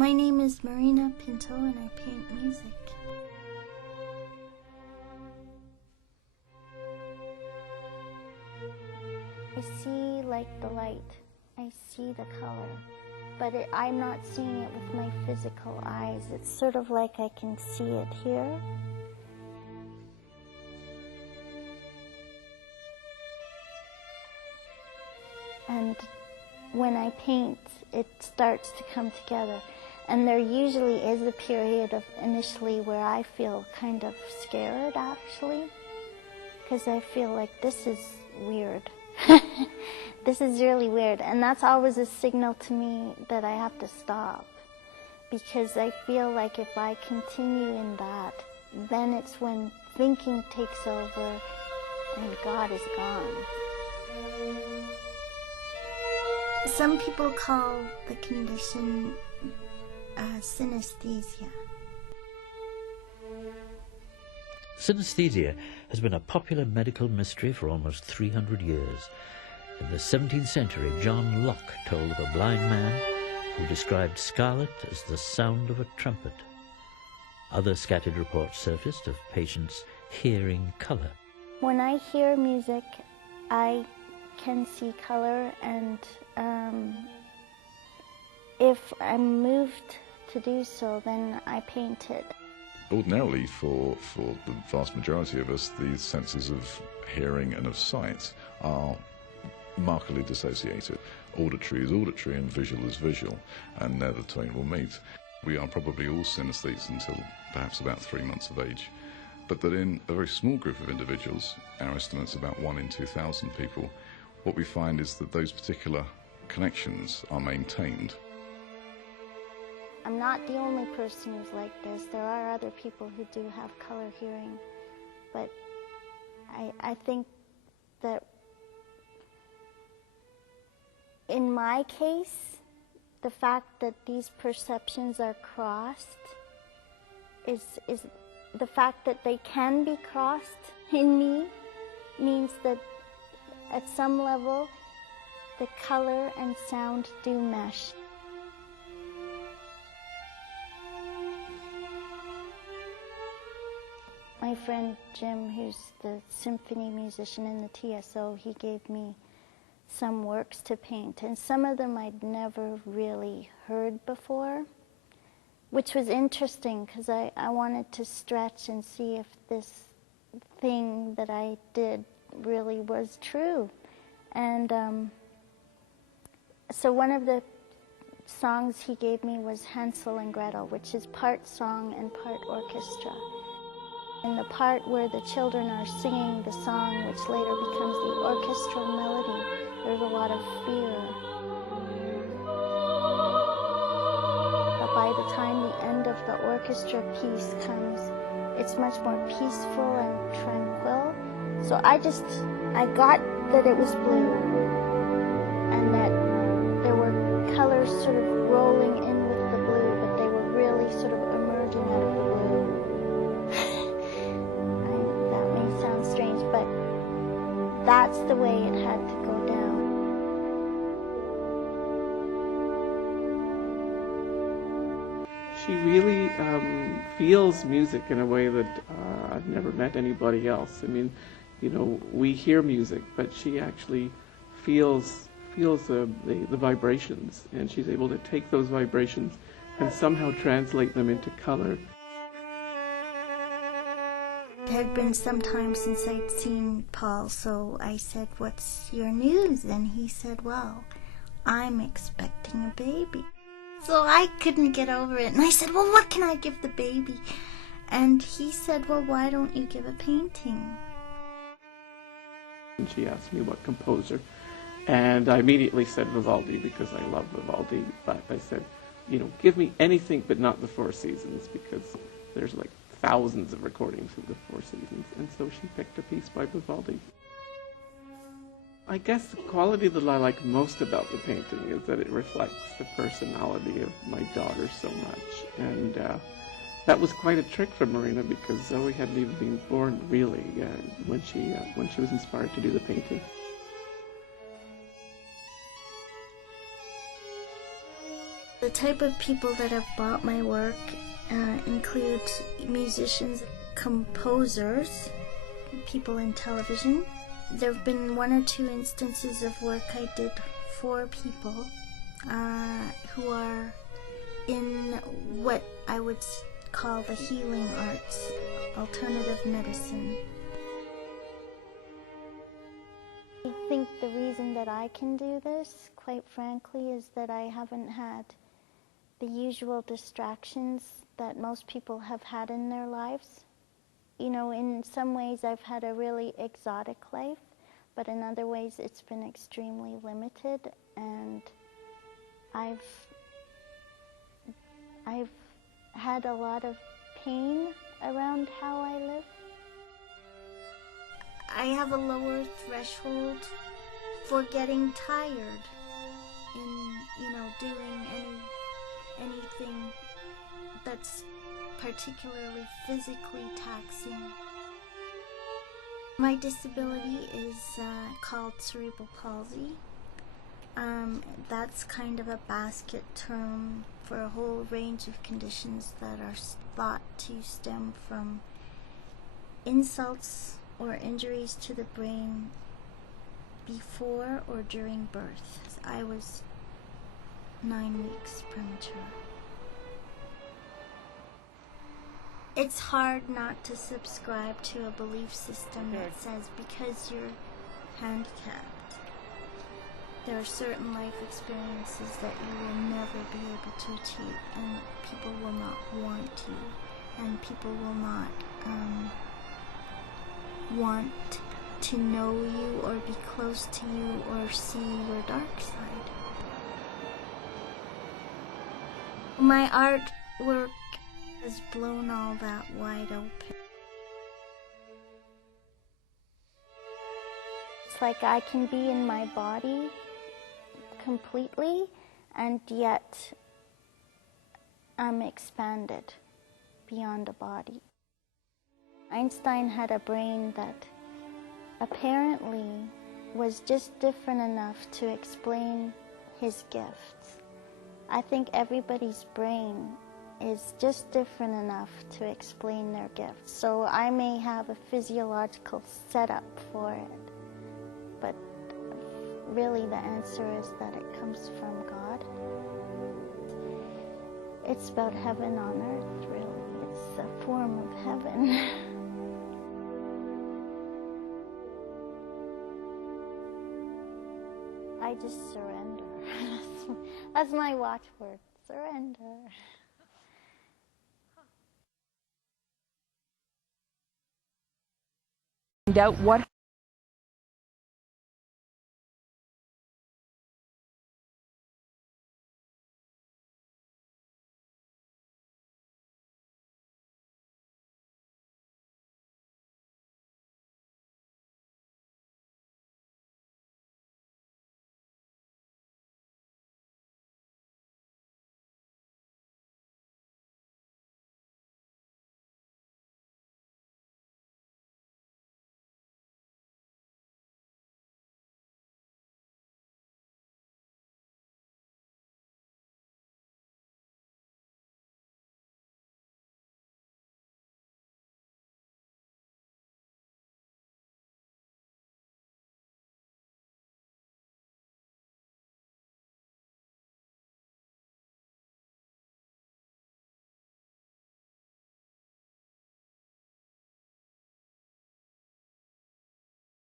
My name is Marina Pinto and I paint music. I see like the light, I see the color, but I'm not seeing it with my physical eyes. It's sort of like I can see it here. And when I paint, it starts to come together. And there usually is a period of initially where I feel kind of scared, actually, because I feel like this is weird. This is really weird. And that's always a signal to me that I have to stop, because I feel like if I continue in that, then it's when thinking takes over and God is gone. Some people call the condition synesthesia. Synesthesia has been a popular medical mystery for almost 300 years. In the 17th century, John Locke told of a blind man who described scarlet as the sound of a trumpet. Other scattered reports surfaced of patients hearing colour. When I hear music, I can see color, and if I'm moved to do so, then I paint it. Ordinarily, for the vast majority of us, the senses of hearing and of sight are markedly dissociated. Auditory is auditory and visual is visual, and there the twain will meet. We are probably all synesthetes until perhaps about 3 months of age, but that in a very small group of individuals, our estimate's about 1 in 2,000 people, what we find is that those particular connections are maintained. I'm not the only person who's like this. There are other people who do have color hearing, but I think that in my case, the fact that these perceptions are crossed is the fact that they can be crossed in me means that at some level the color and sound do mesh. My friend Jim, who's the symphony musician in the TSO, he gave me some works to paint, and some of them I'd never really heard before, which was interesting because I wanted to stretch and see if this thing that I did really was true. And so one of the songs he gave me was Hansel and Gretel, which is part song and part orchestra. In the part where the children are singing the song, which later becomes the orchestral melody, there's a lot of fear. But by the time the end of the orchestra piece comes, it's much more peaceful and tranquil. So I got that it was blue, and that there were colors sort of rolling in with the blue, but they were really sort of emerging out of the blue. Strange, but that's the way it had to go down. She really feels music in a way that I've never met anybody else. I mean, you know, we hear music, but she actually feels the vibrations, and she's able to take those vibrations and somehow translate them into color. It had been some time since I'd seen Paul, so I said, "What's your news?" And he said, "Well, I'm expecting a baby." So I couldn't get over it, and I said, "Well, what can I give the baby?" And he said, "Well, why don't you give a painting?" And she asked me what composer, and I immediately said Vivaldi because I love Vivaldi, but I said, you know, give me anything but not the Four Seasons, because there's like thousands of recordings of the Four Seasons, and so she picked a piece by Vivaldi. I guess the quality that I like most about the painting is that it reflects the personality of my daughter so much, and that was quite a trick for Marina, because Zoe hadn't even been born really when she was inspired to do the painting. The type of people that have bought my work include musicians, composers, people in television. There have been one or two instances of work I did for people who are in what I would call the healing arts, alternative medicine. I think the reason that I can do this, quite frankly, is that I haven't had the usual distractions that most people have had in their lives. You know, in some ways I've had a really exotic life, but in other ways it's been extremely limited, and I've had a lot of pain around how I live. I have a lower threshold for getting tired in, doing anything that's particularly physically taxing. My disability is called cerebral palsy. That's kind of a basket term for a whole range of conditions that are thought to stem from insults or injuries to the brain before or during birth. I was 9 weeks premature. It's hard not to subscribe to a belief system that says because you're handicapped, there are certain life experiences that you will never be able to achieve, and people will not want you, and people will not want to know you or be close to you or see your dark side. My artwork has blown all that wide open. It's like I can be in my body completely, and yet I'm expanded beyond a body. Einstein had a brain that apparently was just different enough to explain his gifts. I think everybody's brain is just different enough to explain their gifts. So I may have a physiological setup for it, but really the answer is that it comes from God. It's about heaven on earth, really. It's a form of heaven. I just surrender. That's my watchword. Surrender. Find out what